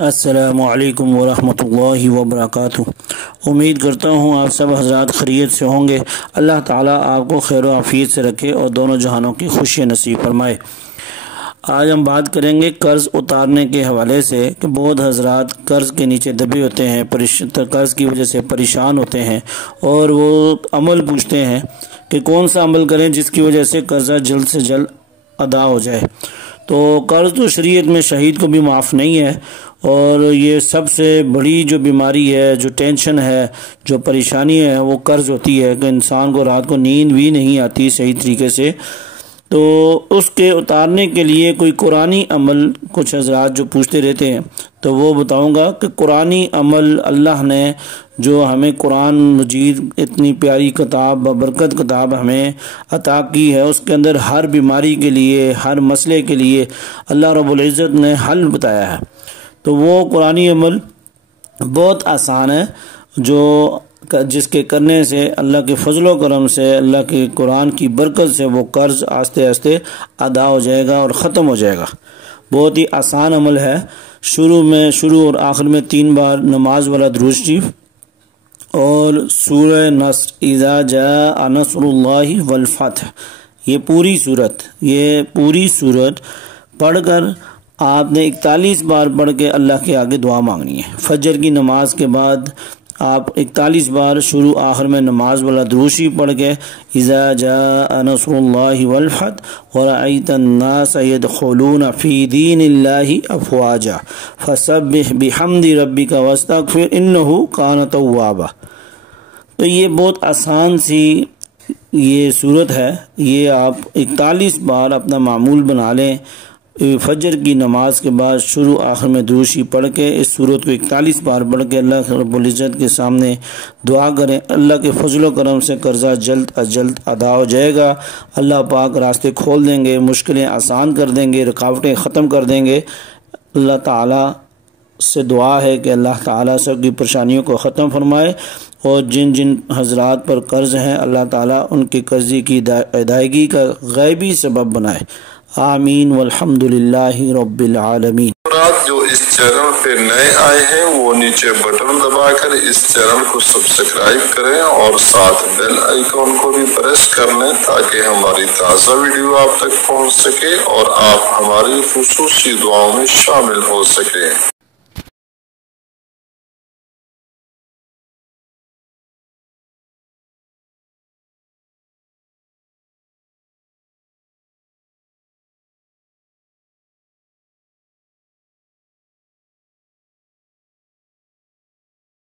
السلام علیکم ورحمۃ اللہ وبرکاتہ۔ امید کرتا ہوں آپ سب حضرات خیریت سے ہوں گے۔ اللہ تعالیٰ آپ کو خیر و عافیت سے رکھے اور دونوں جہانوں کی خوشی نصیب فرمائے۔ آج ہم بات کریں گے قرض اتارنے کے حوالے سے کہ بہت حضرات قرض کے نیچے دبے ہوتے ہیں، قرض کی وجہ سے پریشان ہوتے ہیں اور وہ عمل پوچھتے ہیں کہ کون سا عمل کریں جس کی وجہ سے قرضہ جلد سے جلد ادا ہو جائے۔ تو قرض تو شریعت میں شہید کو بھی معاف نہیں ہے، اور یہ سب سے بڑی جو بیماری ہے، جو ٹینشن ہے، جو پریشانی ہے، وہ قرض ہوتی ہے کہ انسان کو رات کو نیند بھی نہیں آتی صحیح طریقے سے۔ تو اس کے اتارنے کے لیے کوئی قرآنی عمل کچھ حضرات جو پوچھتے رہتے ہیں، تو وہ بتاؤں گا کہ قرآنی عمل اللہ نے جو ہمیں قرآن مجید اتنی پیاری کتاب ببرکت کتاب ہمیں عطا کی ہے، اس کے اندر ہر بیماری کے لیے، ہر مسئلے کے لیے اللہ رب العزت نے حل بتایا ہے۔ تو وہ قرآنی عمل بہت آسان ہے، جس کے کرنے سے اللہ کے فضل و کرم سے، اللہ کے قرآن کی برکت سے وہ قرض آہستہ آہستہ ادا ہو جائے گا اور ختم ہو جائے گا۔ بہت ہی آسان عمل ہے۔ شروع اور آخر میں 3 بار نماز والا درود شریف اور سورہ نصر اذا جاء نصر اللہ والفتح، یہ پوری صورت پڑھ کر آپ نے 41 بار پڑھ کے اللہ کے آگے دعا مانگنی ہے۔ فجر کی نماز کے بعد آپ 41 بار شروع آخر میں نماز والا درود شریف پڑھ کے اذا جاء نصر اللہ والفتح ورأیت الناس يدخلون فی دین اللہ افواجا فسبح بحمد ربک واستغفر انہ کان توابا۔ تو یہ بہت آسان سی یہ صورت ہے، یہ آپ 41 بار اپنا معمول بنا لیں۔ فجر کی نماز کے بعد شروع آخر میں درود شریف پڑھ کے اس صورت کو 41 بار پڑھ کے اللہ رب العزت کے سامنے دعا کریں۔ اللہ کے فضل و کرم سے قرضہ جلد از جلد ادا ہو جائے گا۔ اللہ پاک راستے کھول دیں گے، مشکلیں آسان کر دیں گے، رکاوٹیں ختم کر دیں گے۔ اللہ تعالیٰ سے دعا ہے کہ اللہ تعالیٰ سب کی پریشانیوں کو ختم فرمائے، اور جن حضرات پر قرض ہیں اللہ تعالیٰ ان کے قرضے کی ادائیگی کا غیبی سبب بنائے۔ آمین والحمد للہ رب العالمین۔ جو اس چینل پہ نئے آئے ہیں وہ نیچے بٹن دبا کر اس چینل کو سبسکرائب کریں اور ساتھ بیل آئیکن کو بھی پریس کر لیں تاکہ ہماری تازہ ویڈیو آپ تک پہنچ سکے اور آپ ہماری خصوصی دعاؤں میں شامل ہو سکیں۔